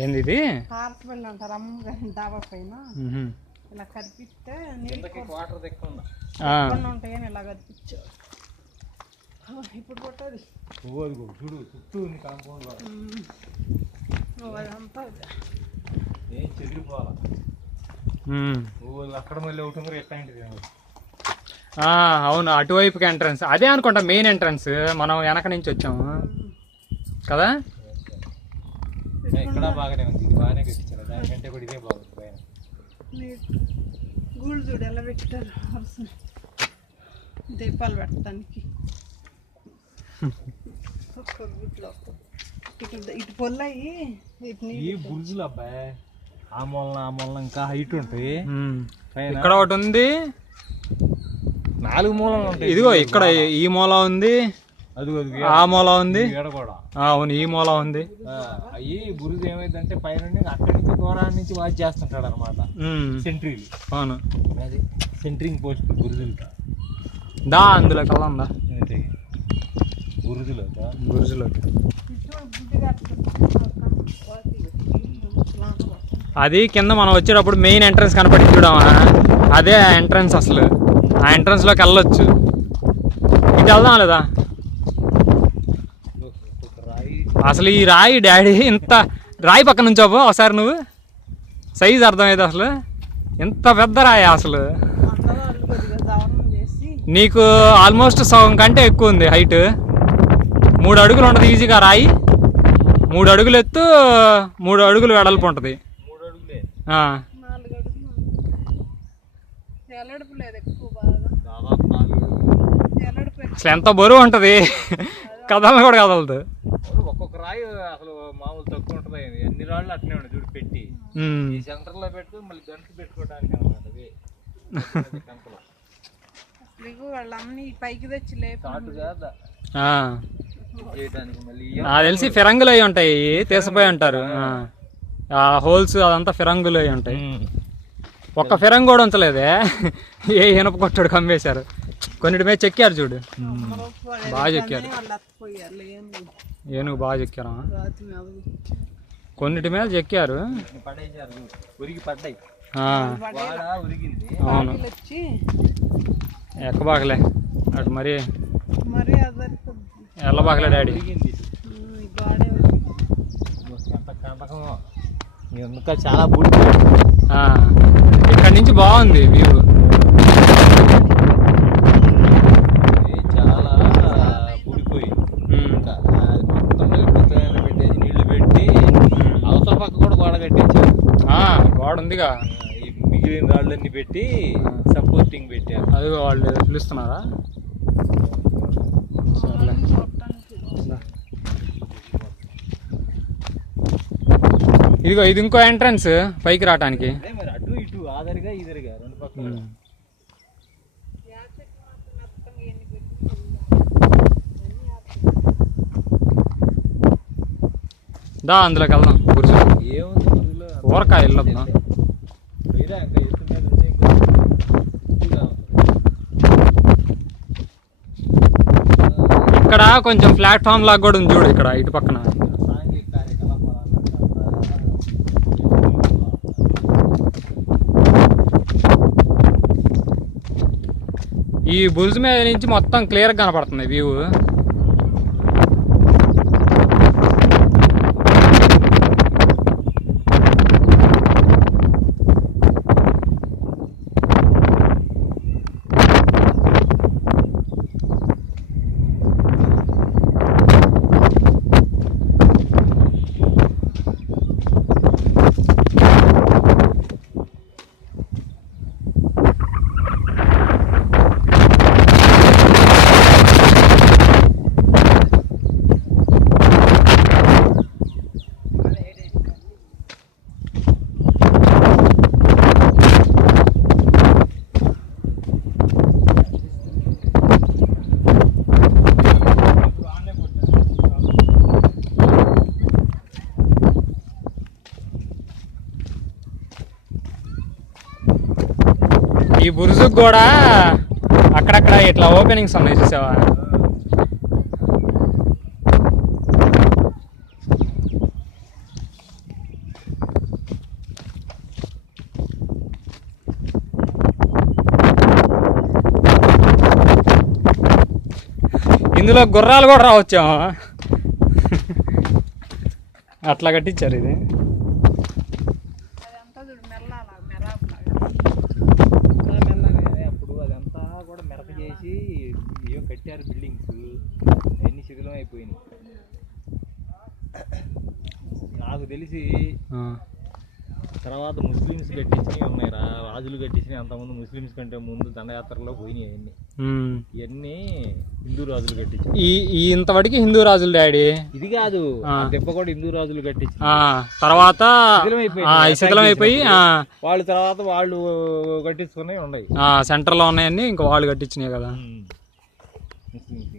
ఏంది ఇది? హార్ట్వెల్ అంటారు అమ్మ డాబా పైన. ఇలా కనిపిస్తే వాటర్ కొన్ని ఉంటాయని ఇలా కనిపించావు ఇప్పుడు కొట్టది చూడు చుట్టూ ఉంది కాంపౌండ్ అదంతా ఏం చెదిరిపోవాలా. పువ్వు అక్కడ మళ్ళీ ఒకటి ఎట్లాంటిది అవును అటువైపుకి ఎంట్రన్స్ అదే అనుకుంటా మెయిన్ ఎంట్రన్స్ మనం వెనక నుంచి వచ్చాము. కదా? ఇక్కడ బాగానే ఉంది. ఇది బాగానే కట్టించారు దానికంటే కూడా ఇదే బాగుంది పైన. గూళ్ళు చూడు ఎలా పెట్టారు? వరుస. దీపాలు పెట్టడానికి. ఇటు ఇటు పొల్లయి ఈ అబ్బాయి. ఆ మూలన ఆ మూలన ఇంకా హైట్ ఉంటాయి ఇక్కడ ఒకటి ఉంది. నాలుగు మూలలు ఉంటాయి. ఇదిగో ఇక్కడ ఈ మూల ఉంది ఆ మూల ఉంది. ఈడ కూడా. ఆ, అవును ఈ మూల ఉంది. అయ్యి బురుజు ఏమైందంటే పైన అక్కడి నుంచి దూరాన్ని నుంచి వాచ్ చేస్తుంటాడు అనమాట. సెంట్రీలు అవును. అది సెంట్రింగ్ పోస్ట్ బురుజులతో దా అందులో గురుజులోకి? ఇటు బుద్ధి కట్టుకుంటారు అది కింద మనం వచ్చేటప్పుడు మెయిన్ ఎంట్రన్స్ కనపడి చూడమా అదే ఎంట్రన్స్ అసలు. ఆ ఎంట్రన్స్లోకి వెళ్ళొచ్చు. ఇటు వెళ్దాం లేదా? అసలు ఈ రాయి డాడీ ఇంత రాయి పక్కన నుంచోపో ఒకసారి నువ్వు. సైజ్ అర్థమైంది అసలు? ఇంత పెద్ద రాయి అసలు. నీకు ఆల్మోస్ట్ సగం కంటే ఎక్కువ ఉంది హైట్ మూడు అడుగులు ఉంటుంది ఈజీగా రాయి. మూడు అడుగులు ఎత్తు మూడు అడుగులు వెడల్పు ఉంటుంది. అసలు ఎంత బరువు ఉంటుంది? కదలను కూడా కదలదు. ఒక్కొక్క రాయి అసలు మామూలు తక్కువ ఉంటుంది. ఎన్ని రాళ్ళు అట్నే ఉన్నాయి చూడు పెట్టి. ఈ సెంటర్లో పెట్టుకుని మళ్ళీ గంటలు పెట్టుకోవడానికి అనమాట నాకు తెలిసి ఫిరంగులు అయి ఉంటాయి తీసిపోయి ఉంటారు. ఆ. హోల్స్ అదంతా ఫిరంగులు అయి ఉంటాయి. ఒక్క ఫిరంగ్ కూడా ఉంచలేదే. ఏ ఇనప కొట్టాడు కమ్మేశారు. కొన్నిటి మీద చెక్కారు చూడు. బాగా చెక్కారు. ఏనుగు బాగా చెక్కారా? కొన్నిటి మీద చెక్కారు. అవును. ఎక్కబాకలే. అటు మరి ఎల్లబాకలే డాడీ. ఉరిగింది చాలా బుడి ఆ, ఇక్కడ నుంచి బాగుంది వ్యూ. చాలా ఊడిపోయి. మొత్తం పెట్టేసి నీళ్ళు పెట్టి అవతల పక్క కూడా గోడ కట్టించారు. గోడ ఉందిగా. మిగిలిన రాళ్ళన్నీ పెట్టి సపోర్టింగ్ పెట్టారు. అది వాళ్ళు పిలుస్తున్నారా. ఇదిగో ఇది ఇంకో ఎంట్రన్స్ పైకి రావటానికి. ఆదరిగా ఇదరిగా రెండు పక్కల. దా అందులోకి వెళ్దాం ఏముంది ఊరిలో ఊరకాయ వెళ్ళొద్దా ఇంకా ఎత్తు మీద ఉంటే. ఇక్కడ కొంచెం ప్లాట్ఫామ్ లాగా కూడా ఉంది చూడు ఇక్కడ ఇటు పక్కన. ఈ బుల్జ్ మీద నుంచి మొత్తం క్లియర్ కనపడుతుంది వ్యూ. ఈ బురుజుకు కూడా అక్కడక్కడ ఇట్లా ఓపెనింగ్స్ ఉన్నాయి చూసావా? ఇందులో గుర్రాలు కూడా రావచ్చాము. అట్లా కట్టించారు ఇది. అదంతా కూడా మెరక చేసి ఏవో కట్టారు బిల్డింగ్స్. అన్ని శిథిలం అయిపోయినాయి నాకు తెలిసి. తర్వాత ముస్లిమ్స్ కట్టించినవి ఉన్నాయిరా రాజులు కట్టించినవి అంతకుముందు ముస్లిమ్స్ కంటే ముందు దండయాత్రలో పోయినాయి అవన్నీ. ఇవన్నీ హిందూ రాజులు కట్టించి ఈ ఈ ఇంతవరకు హిందూ రాజులు డాడీ? ఇది కాదు. దెబ్బ కూడా హిందూ రాజులు కట్టించి తర్వాత అయిపోయి వాళ్ళ తర్వాత వాళ్ళు కట్టించుకున్నవి ఉన్నాయి ఆ, సెంటర్లో ఉన్నాయన్నీ ఇంకా వాళ్ళు కట్టించినాయి కదా. ముస్లిమ్స్.